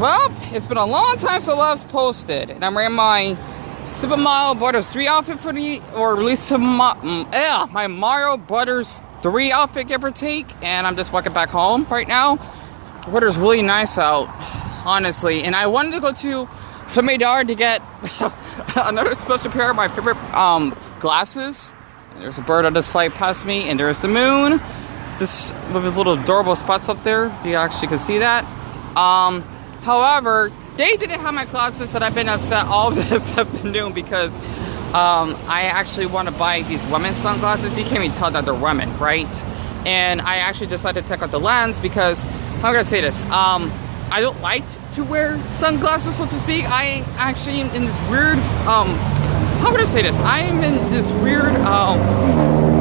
Well, it's been a long time since last posted, and I'm wearing my Super Mario Brothers 3 outfit for the, or at least my Mario Brothers 3 outfit, give or take, and I'm just walking back home right now. The weather's really nice out, honestly, and I wanted to go to Family Dollar to get another special pair of my favorite glasses. There's a bird that just flying past me, and there's the moon. It's this with his little adorable spots up there, if you actually can see that. However, they didn't have my glasses, that I've been upset all this afternoon because I actually want to buy these women's sunglasses. You can't even tell that they're women, right? And I actually decided to check out the lens because, how am I going to say this? I don't like to wear sunglasses, so to speak. I actually am in this weird, how would I say this? I am in this weird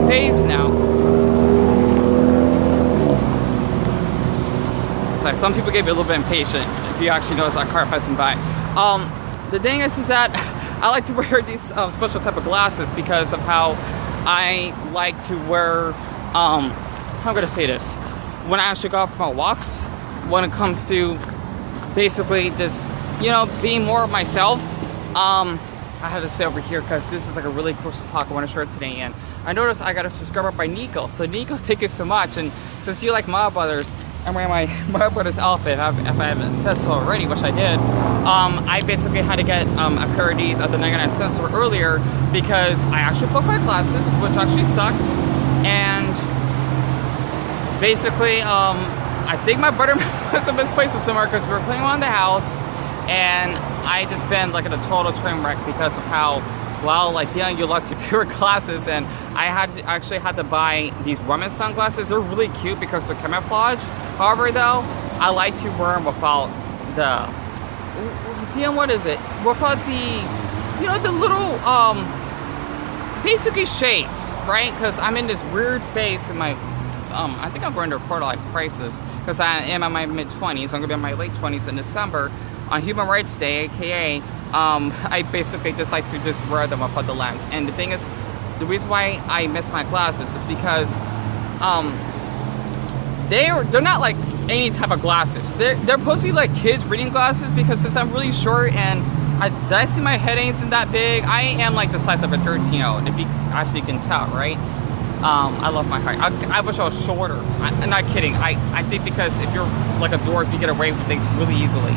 phase now. It's like some people get a little bit impatient if you actually notice that car passing by. The thing is that I like to wear these special type of glasses because of how I like to wear, how am I going to say this? When I actually go out for my walks, when it comes to basically this, you know, being more of myself. I have to stay over here because this is like a really crucial talk I want to share today. And I noticed I got a subscriber by Nico. So Nico, thank you so much. And since you like Mario Brothers, I'm wearing my Mario Brothers outfit. If I haven't said so already, which I did. I basically had to get a pair of these at the 99-cent store earlier because I actually broke my glasses, which actually sucks. And basically, I think my brother must have misplaced it somewhere because we were cleaning around the house, and I just been like in a total train wreck because of how, well, like, Deon, you lost your favorite glasses, and I actually had to buy these women's sunglasses. They're really cute because they're camouflage. However, though, I like to wear them without the, Deon, what is it? Without the, you know, the little, basically shades, right? Because I'm in this weird phase in my, I think I'm going to a quarter life crisis because I am in my mid-20s. I'm going to be in my late 20s in December on Human Rights Day, aka I basically just like to just wear them without the lens. And the thing is, the reason why I miss my glasses is because they're not like any type of glasses. They're supposed to be like kids reading glasses because since I'm really short and did I see my head ain't that big? I am like the size of a 13-year-old, if you actually can tell, right? I love my height. I wish I was shorter. I'm not kidding. I think because if you're like a dwarf, you get away with things really easily.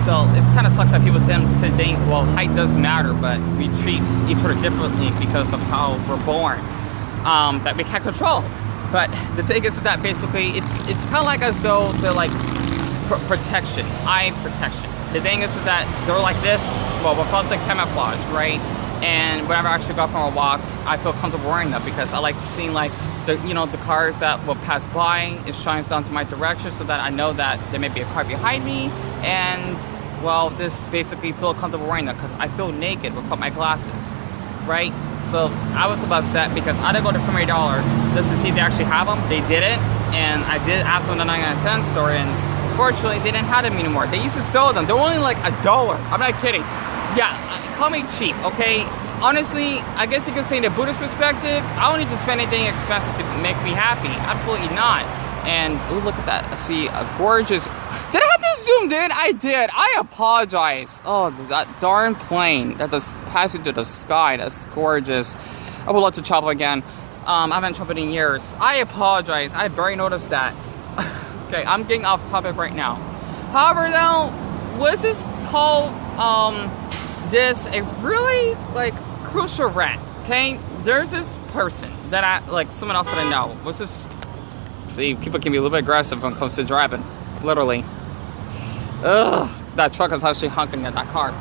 So it's kind of sucks that people tend to think, well, height does matter, but we treat each other differently because of how we're born, that we can't control. But the thing is that basically it's kind of like as though they're like protection, eye protection. The thing is that they're like this, well, without the camouflage, right? And whenever I actually go for my walks, I feel comfortable wearing them because I like seeing like the, you know, the cars that will pass by. It shines down to my direction so that I know that there may be a car behind me, and well, just basically feel comfortable wearing them because I feel naked without my glasses, right? So I was about set because I didn't go to Family Dollar just to see if they actually have them. They didn't, and I did ask them in the 99-cent store, and unfortunately they didn't have them anymore. They used to sell them. They're only like $1. I'm not kidding. Yeah, call me cheap, okay? Honestly, I guess you could say in a Buddhist perspective, I don't need to spend anything expensive to make me happy. Absolutely not. And, ooh, look at that. I see a gorgeous... Did I have to zoom in? I did. I apologize. Oh, that darn plane that just passed into the sky. That's gorgeous. I would love to travel again. I haven't traveled in years. I apologize. I barely noticed that. Okay, I'm getting off topic right now. However, though, what's this called? This a really like crucial rant. Okay, there's this person that I like, someone else that I know. What's this? See, people can be a little bit aggressive when it comes to driving. Literally. Ugh, that truck is actually honking at that car.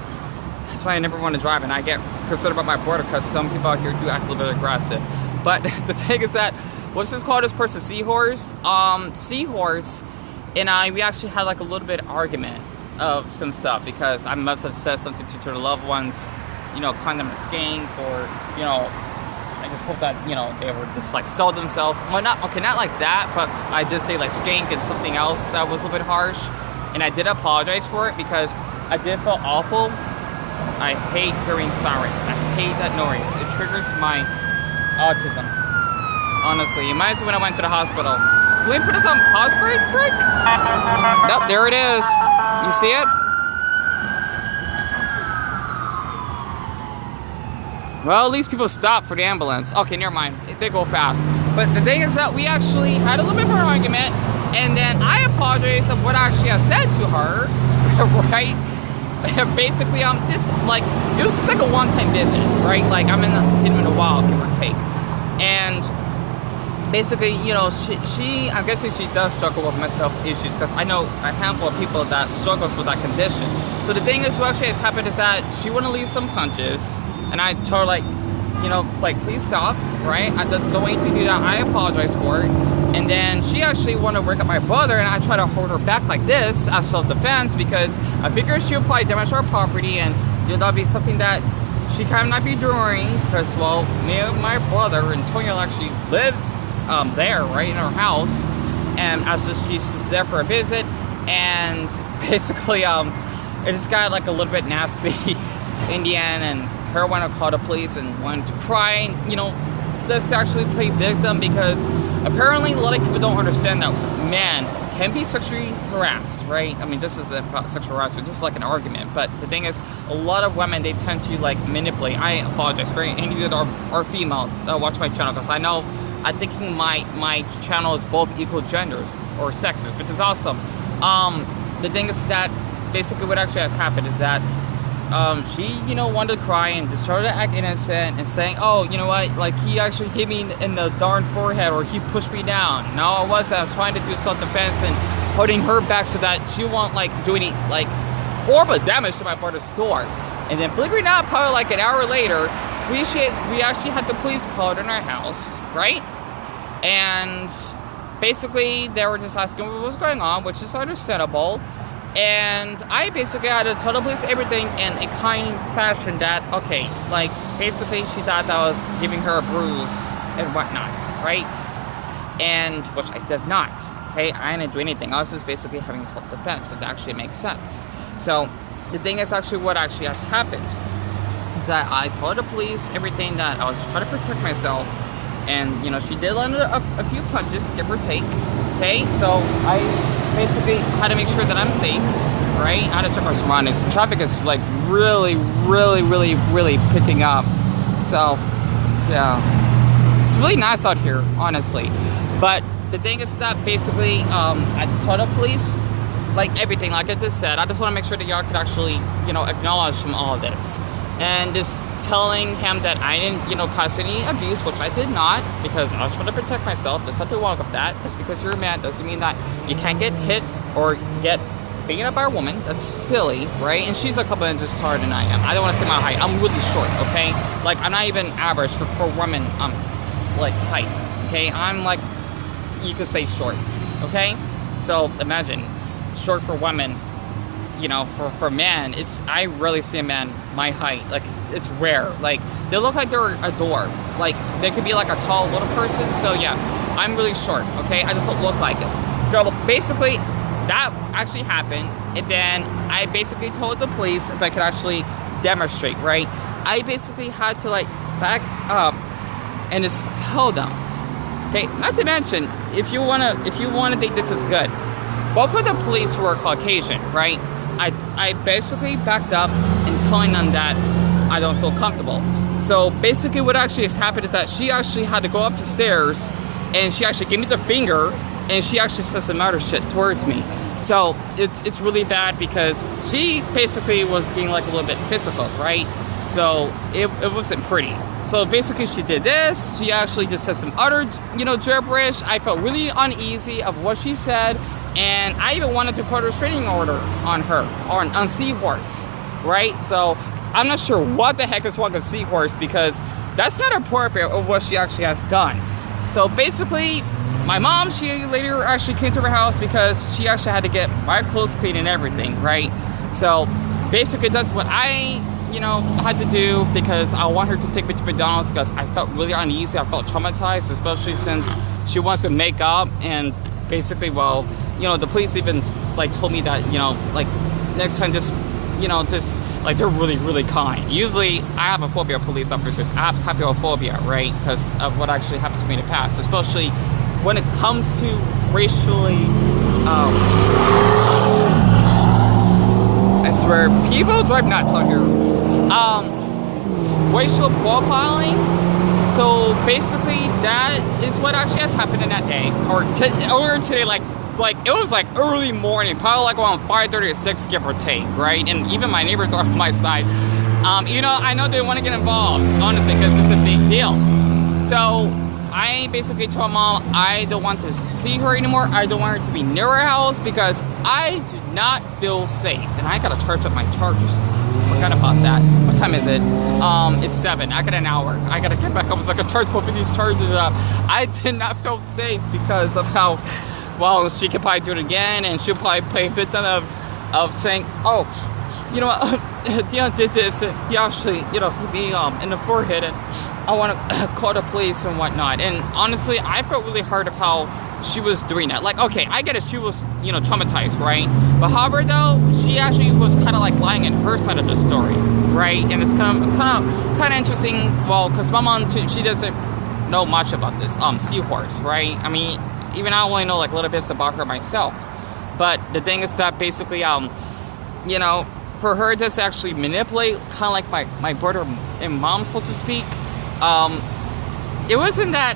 That's why I never want to drive, and I get concerned about my border because some people out here do act a little bit aggressive. But the thing is that, what's this called? This person, Seahorse. Seahorse and we actually had like a little bit of argument of some stuff because I must have said something to their loved ones, you know, calling them a skank, or, you know, I just hope that, you know, they were just like sell themselves. Well, not like that, but I did say like skank and something else that was a little bit harsh, and I did apologize for it because I did feel awful. I hate hearing sirens. I hate that noise. It triggers my autism. Honestly, imagine when I went to the hospital. Will we put us on pause break? Nope, there it is. You see it? Well, at least people stop for the ambulance. Okay, never mind. They go fast. But the thing is that we actually had a little bit of an argument, and then I apologized of what actually I said to her, right? Basically, this, like, it was like a one-time visit, right? Like, I'm in the seen him in a while, give or take. And basically, you know, I'm guessing she does struggle with mental health issues, because I know a handful of people that struggles with that condition. So the thing is, what actually has happened is that she wouldn't leave some punches, and I told her, like, you know, like, please stop, right? That's the way to do that. I apologize for it. And then she actually wanted to work at my brother, and I tried to hold her back like this as self-defense, because I figured she would probably damage our property, and you know, that'd be something that she kind of not be doing, because, well, me and my brother, and Tonya actually lives there, right, in her house, and as she's just there for a visit, and basically, it just got, like, a little bit nasty in the end, and her wanted to call the police and wanted to cry, and, you know, just actually play victim, because apparently a lot of people don't understand that men can be sexually harassed, right? I mean, this is about sexual harassment, just like an argument, but the thing is, a lot of women, they tend to, like, manipulate. I apologize for any of you that are female that watch my channel, because I know, I'm thinking my channel is both equal genders, or sexes, which is awesome. The thing is that, basically what actually has happened is that she, you know, wanted to cry and just started to act innocent and saying, oh, you know what, like, he actually hit me in the darn forehead, or he pushed me down. No, I wasn't. I was trying to do self-defense and holding her back so that she won't, like, do any, like, horrible damage to my brother's door. And then, believe it or not, probably like an hour later, we actually had the police called in our house, right? And basically, they were just asking what was going on, which is understandable. And I basically had to tell the police everything in a kind fashion that, okay, like, basically she thought that I was giving her a bruise and whatnot, right? And, which I did not, okay? I didn't do anything. I was just basically having self-defense, if that actually makes sense. So, the thing is actually what actually has happened is that I told the police everything, that I was trying to protect myself. And, you know, she did land a few punches, give or take, okay? So, I basically had to make sure that I'm safe, right? I had to check my surroundings. Traffic is, like, really picking up. So, yeah. It's really nice out here, honestly. But the thing is that basically, I just told the police, like, everything, like I just said. I just want to make sure that y'all could actually, you know, acknowledge from all of this. And just telling him that I didn't, you know, cause any abuse, which I did not, because I was trying to protect myself. There's nothing wrong with that. Just because you're a man doesn't mean that you can't get hit or get beaten up by a woman. That's silly, right? And she's a couple inches taller than I am. I don't want to say my height. I'm really short, okay? Like, I'm not even average for women, like, height, okay? I'm, like, you could say short, okay? So, imagine, short for women. You know, for men, I rarely see a man my height. Like, it's rare. Like, they look like they're a dwarf. Like, they could be like a tall little person. So yeah, I'm really short, okay? I just don't look like it. So basically, that actually happened. And then I basically told the police if I could actually demonstrate, right? I basically had to, like, back up and just tell them. Okay, not to mention, if you wanna think this is good, both of the police were Caucasian, right? I basically backed up in telling them that I don't feel comfortable. So basically what actually has happened is that she actually had to go up the stairs, and she actually gave me the finger, and she actually said some other shit towards me. So it's really bad, because she basically was being, like, a little bit physical, right? So it wasn't pretty. So basically she did this. She actually just said some other, you know, gibberish. I felt really uneasy of what she said. And I even wanted to put a restraining order on her, on Seahorse, right? So I'm not sure what the heck is wrong with Seahorse, because that's not appropriate of what she actually has done. So basically, my mom, she later actually came to her house because she actually had to get my clothes clean and everything, right? So basically that's what I, you know, had to do, because I want her to take me to McDonald's, because I felt really uneasy. I felt traumatized, especially since she wants to make up. And basically, well, you know, the police even, like, told me that, you know, like, next time just, you know, just, like, they're really kind. Usually, I have a phobia of police officers. I have phobia, right? Because of what actually happened to me in the past, especially when it comes to racially, I swear, people drive nuts on here. racial profiling. So basically, that is what actually has happened in that day, or earlier today. Like it was like early morning, probably like around 5:30 or 6, give or take, right? And even my neighbors are on my side. You know, I know they want to get involved, honestly, because it's a big deal. So I basically told Mom I don't want to see her anymore. I don't want her to be near our house because I do not feel safe. And I gotta charge up my chargers. Forgot about that. What time is it? It's 7. I got an hour. I gotta get back home so I can charge both of these chargers up. I did not feel safe because of how, well, she could probably do it again, and she'll probably play victim of saying, oh, you know, Deon did this, and he actually, you know, hit me in the forehead, and I want to call the police and whatnot. And honestly, I felt really hurt of how she was doing that. Like, okay, I get it, she was, you know, traumatized, right? But however, though, she actually was kind of like lying in her side of the story, right? And it's kind of interesting, well, because my mom, she doesn't know much about this Seahorse, right? I mean, even I only know like little bits about her myself. But the thing is that basically, you know, for her to actually manipulate kind of like my brother and mom, so to speak, it wasn't that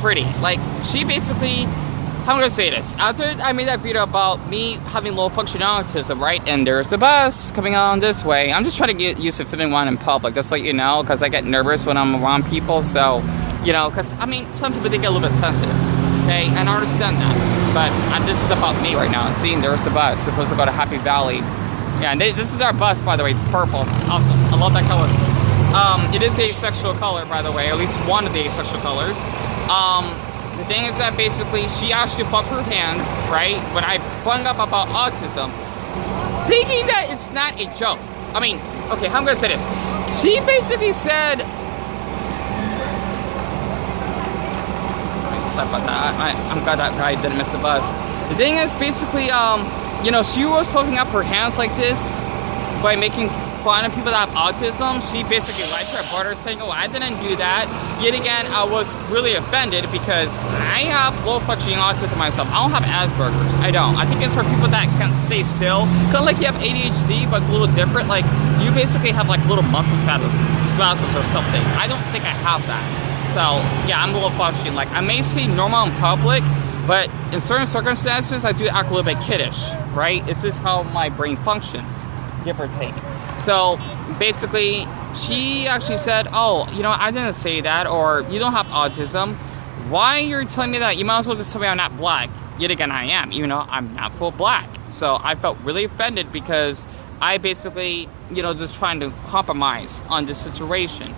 pretty. Like, she basically, how am I gonna say this? After I made that video about me having low functioning autism, right? And there's the bus coming on this way. I'm just trying to get used to filming one in public, just so you know, because I get nervous when I'm around people. So, you know, because I mean, some people, they get a little bit sensitive, okay? And I understand that. But this is about me right now. And seeing there's the bus supposed to go to Happy Valley. Yeah, and this is our bus, by the way. It's purple. Awesome. I love that color. It is the asexual color, by the way. At least one of the asexual colors. The thing is that basically she actually bumped her hands, right? When I brought up about autism, thinking that it's not a joke. I mean, okay, how am I gonna say this? She basically said, sorry about that. I'm glad that guy didn't miss the bus. The thing is basically, you know, she was holding up her hands like this by making fun of people that have autism. She basically lied to her brother, saying, oh, I didn't do that. Yet again, I was really offended because I have low functioning autism myself. I don't have Asperger's. I don't. I think it's for people that can't stay still. Kind of like you have ADHD, but it's a little different. Like, you basically have like little muscle spasms or something. I don't think I have that. So, yeah, I'm a little functioning. Like, I may say normal in public, but in certain circumstances, I do act a little bit kiddish, right? It's just how my brain functions, give or take. So basically, she actually said, oh, you know, I didn't say that, or you don't have autism. Why you're telling me that? You might as well just tell me I'm not black. Yet again, I am, even though I'm not full black. So I felt really offended because I basically, you know, just trying to compromise on this situation.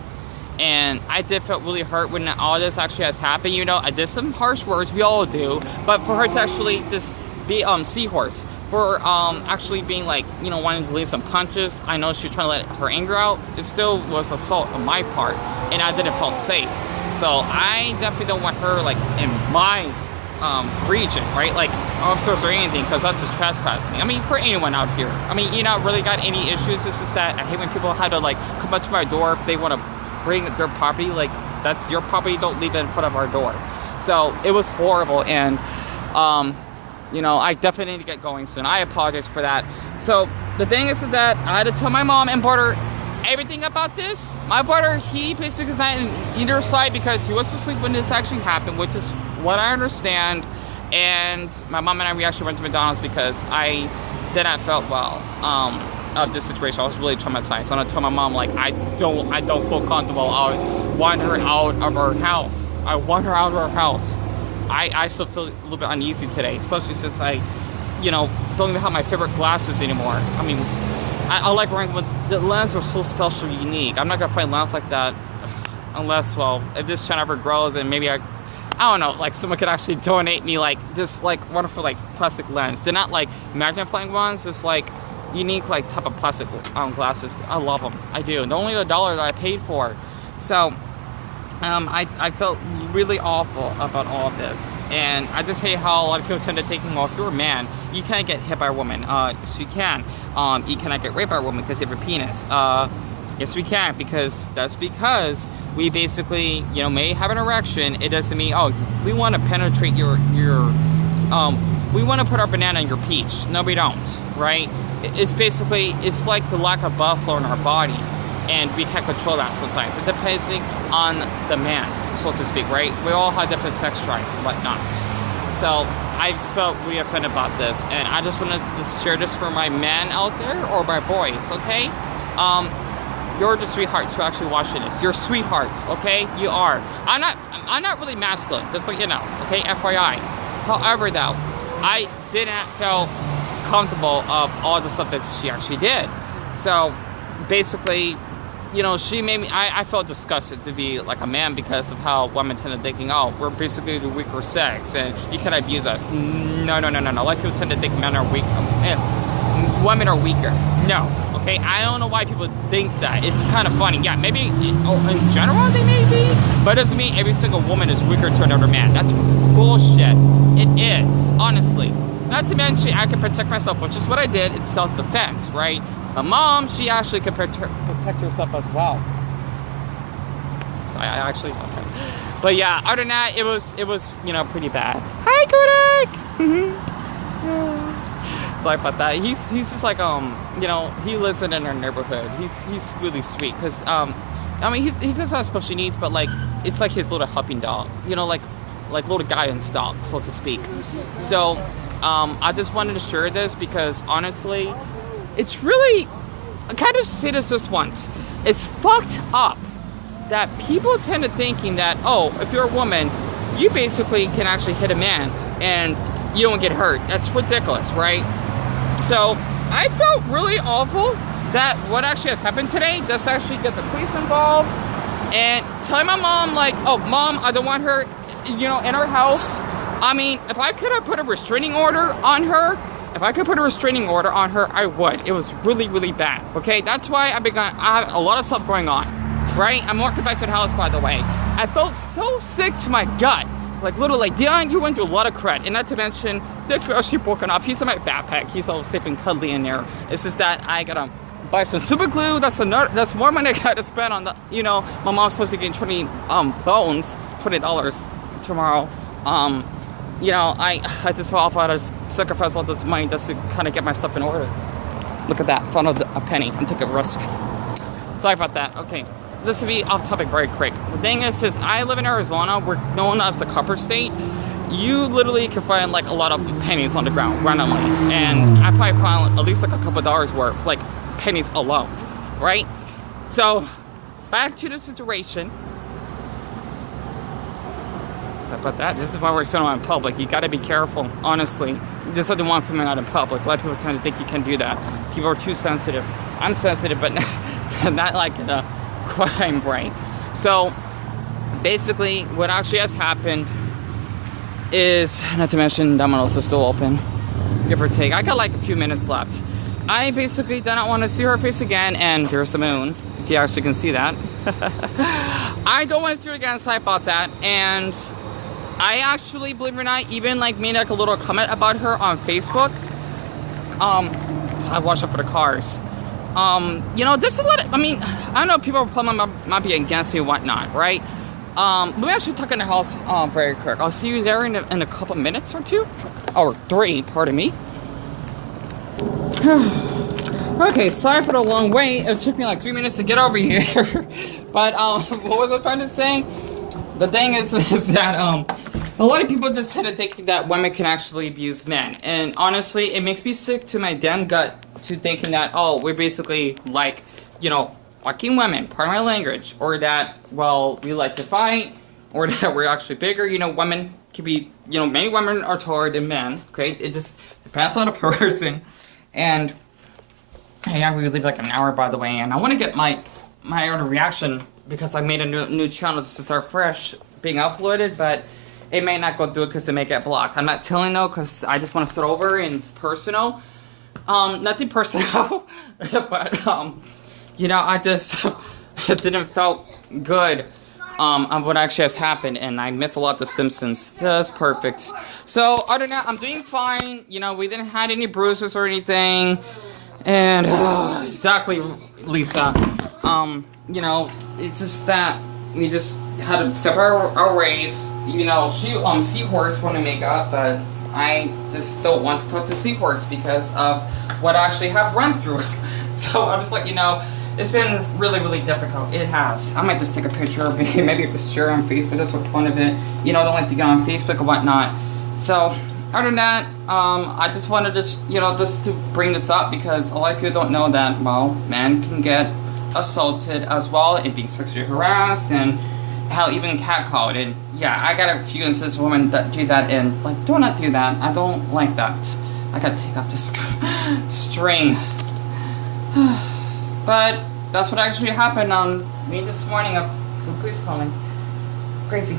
And I did feel really hurt when all this actually has happened. You know, I did some harsh words, we all do, but for her to actually just be Seahorse, for actually being like, you know, wanting to leave some punches. I know she was trying to let her anger out. It still was assault on my part, and I didn't feel safe. So I definitely don't want her like in my region, right? Like officers or anything, because that's just trespassing. I mean, for anyone out here. I mean, you know, really got any issues? It's just that I hate when people have to like come up to my door if they want to bring their property. Like, that's your property. Don't leave it in front of our door. So it was horrible, and you know, I definitely need to get going soon. I apologize for that. So the thing is that I had to tell my mom and brother everything about this. My brother, he basically is not in either side because he was asleep when this actually happened, which is what I understand. And my mom and we actually went to McDonald's because I did not felt well of this situation. I was really traumatized. So I told my mom, like, I don't feel comfortable. I want her out of our house. I want her out of our house. I still feel a little bit uneasy today, especially since I, you know, don't even have my favorite glasses anymore. I mean, I like wearing them, the lenses are so special, unique. I'm not gonna find lenses like that unless, well, if this channel ever grows, then maybe I don't know, like someone could actually donate me like this, like wonderful like plastic lens. They're not like magnifying ones. It's like unique like type of plastic glasses. I love them. I do. They're only $1 that I paid for. So. I felt really awful about all of this, and I just hate how a lot of people tend to think, well, if you're a man, you can't get hit by a woman. Yes, you can. You cannot get raped by a woman because you have a penis. Yes, we can, because we basically, you know, may have an erection. It doesn't mean, oh, we want to penetrate your we want to put our banana in your peach. No, we don't, right? It's basically, it's like the lack of blood flow in our body. and we can't control that sometimes. It depends on the man, so to speak, right? We all have different sex drives and whatnot. So I felt really offended about this, and I just wanted to share this for my men out there, or my boys, okay? You're the sweethearts who are actually watching this. You're sweethearts, okay? You are. I'm not really masculine, just so you know, okay? FYI. However, though, I didn't feel comfortable of all the stuff that she actually did. So basically, you know, she made me, I felt disgusted to be like a man because of how women tend to thinking, oh, we're basically the weaker sex and you can abuse us. No. Like people tend to think men are weak, women are weaker. No, okay? I don't know why people think that. It's kind of funny. Yeah, maybe in general they may be, but it doesn't mean every single woman is weaker to another man. That's bullshit. It is, honestly. Not to mention, I can protect myself, which is what I did. It's self-defense, right? My mom, she actually can protect herself as well. So I actually, okay. But yeah, other than that, it was, you know, pretty bad. Hi, Kodak! Sorry about that. He's just like, you know, he lives in our neighborhood. He's really sweet, because, I mean, he does have special needs, but like, it's like his little helping dog, you know, like little guidance dog, so to speak. So, I just wanted to share this because honestly, it's really, I kind of say this once, it's fucked up that people tend to thinking that, oh, if you're a woman, you basically can actually hit a man and you don't get hurt. That's ridiculous, right? So I felt really awful that what actually has happened today, just actually get the police involved and telling my mom, like, oh, Mom, I don't want her, you know, in our house. I mean, if I could have put a restraining order on her, I would. It was really, really bad, okay? That's why I have a lot of stuff going on, right? I'm walking back to the house, by the way. I felt so sick to my gut. Like, literally, like, Deon, you went through a lot of crud. And not to mention, the actually broken off. He's in my backpack. He's all safe and cuddly in there. It's just that I gotta buy some super glue. That's more money I gotta spend on the, you know, my mom's supposed to get 20 bones, $20 tomorrow. You know, I just felt off out of sacrifice all this money just to kind of get my stuff in order. Look at that, found a penny and took a risk. Sorry about that. Okay, this will be off topic very quick. The thing is I live in Arizona. We're known as the copper state. You literally can find like a lot of pennies on the ground randomly, and I probably found at least like a couple dollars worth, like pennies alone, right? So back to the situation. About that, this is why we're filming out in public. You got to be careful, honestly. This doesn't want filming out in public. A lot of people tend to think you can do that. People are too sensitive. I'm sensitive, but not like in a crime brain. So basically, what actually has happened is, not to mention Domino's is still open, give or take. I got like a few minutes left. I basically do not want to see her face again, and here's the moon, if you actually can see that. I don't want to see her again, sorry about that, and I actually, believe it or not, even like made like a little comment about her on Facebook. I watched out for the cars. You know, just a little, I mean, I don't know, people probably might be against me and whatnot, right? Let me actually tuck in the house very quick. I'll see you there in a couple minutes or two. Or 3, pardon me. Okay, sorry for the long wait. It took me like 3 minutes to get over here. But, what was I trying to say? The thing is that, a lot of people just tend to think that women can actually abuse men. And honestly, it makes me sick to my damn gut to thinking that, oh, we're basically like, you know, fucking women, pardon my language. Or that, well, we like to fight. Or that we're actually bigger. You know, women can be, you know, many women are taller than men. Okay, it just depends on the person. And, hey, we leave like an hour, by the way. And I want to get my other reaction, because I made a new channel to start fresh being uploaded, but it may not go through it because it may get blocked. I'm not telling though, because I just want to start over and it's personal. Nothing personal, but you know, I just it didn't felt good on what actually has happened, and I miss a lot of The Simpsons. Just perfect. So other than that, I'm doing fine. You know, we didn't have any bruises or anything, and exactly, Lisa. You know, it's just that we just had to separate our ways. You know, Seahorse want to make up, but I just don't want to talk to Seahorse because of what I actually have run through. So I'm just like, you know, It's been really, really difficult. It has. I might just take a picture of it. Maybe just share it on Facebook just for the fun of it. You know, I don't like to get on Facebook or whatnot. So, other than that, I just wanted to, you know, just to bring this up because a lot of people don't know that, well, men can get assaulted as well and being sexually harassed and hell, even catcalled. And yeah, I got a few instances of women that do that and like, do not do that. I don't like that. I gotta take off this string. But that's what actually happened on me this morning of the police calling. Crazy.